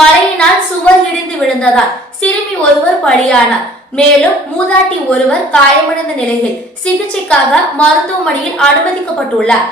மழையினால் சுவர் இடிந்து விழுந்ததால் சிறுமி ஒருவர் பலியானார். மேலும் மூதாட்டி ஒருவர் காயமடைந்த நிலையில் சிகிச்சைக்காக மருத்துவமனையில் அனுமதிக்கப்பட்டுள்ளார்.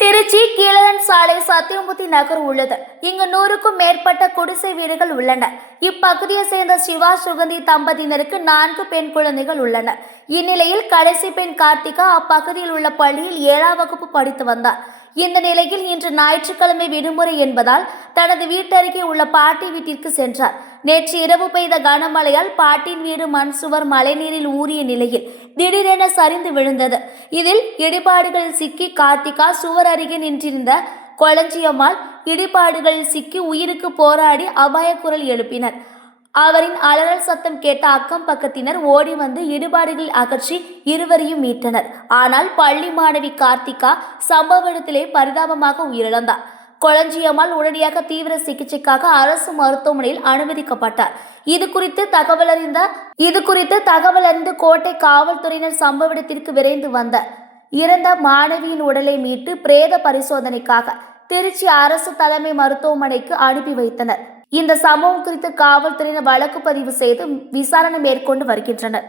திருச்சி கீழன் சாலை சத்தியமூர்த்தி நகர் உள்ளது. இங்கு நூறுக்கும் மேற்பட்ட குடிசை வீடுகள் உள்ளன. இப்பகுதியை சேர்ந்த சிவா சுகந்தி தம்பதியினருக்கு நான்கு பெண் குழந்தைகள் உள்ளன. இந்நிலையில் கடைசி பெண் கார்த்திகா அப்பகுதியில் உள்ள பள்ளியில் ஏழாம் வகுப்பு படித்து வந்தார். இந்த நிலையில் இன்று ஞாயிற்றுக்கிழமை விடுமுறை என்பதால் தனது வீட்டருகே உள்ள பாட்டி வீட்டிற்கு சென்றார். நேற்று இரவு பெய்த கனமழையால் பாட்டின் வீடு மண் சுவர் மழைநீரில் ஊறிய நிலையில் திடீரென சரிந்து விழுந்தது. இதில் இடிபாடுகளில் சிக்கி கார்த்திகா சுவர் அருகே நின்றிருந்த கொளஞ்சியம்மாள் இடிபாடுகளில் சிக்கி உயிருக்கு போராடி அபாய குரல் எழுப்பினர். அவரின் அலறல் சத்தம் கேட்ட அக்கம் பக்கத்தினர் ஓடி வந்து இடுபாடுகள் அகற்றி இருவரையும் மீட்டனர். ஆனால் பள்ளி மாணவி கார்த்திகா சம்பவ இடத்திலே பரிதாபமாக உயிரிழந்தார். கொளஞ்சியம்மாள் உடனடியாக தீவிர சிகிச்சைக்காக அரசு மருத்துவமனையில் அனுமதிக்கப்பட்டார். இது குறித்து தகவல் அறிந்த இது குறித்து தகவல் அறிந்து கோட்டை காவல்துறையினர் சம்பவ இடத்திற்கு விரைந்து வந்த இறந்த மாணவியின் உடலை மீட்டு பிரேத பரிசோதனைக்காக திருச்சி அரசு தலைமை மருத்துவமனைக்கு அனுப்பி வைத்தனர். இந்த சம்பவம் குறித்து காவல்துறையினர் வழக்கு பதிவு செய்து விசாரணை மேற்கொண்டு வருகின்றனர்.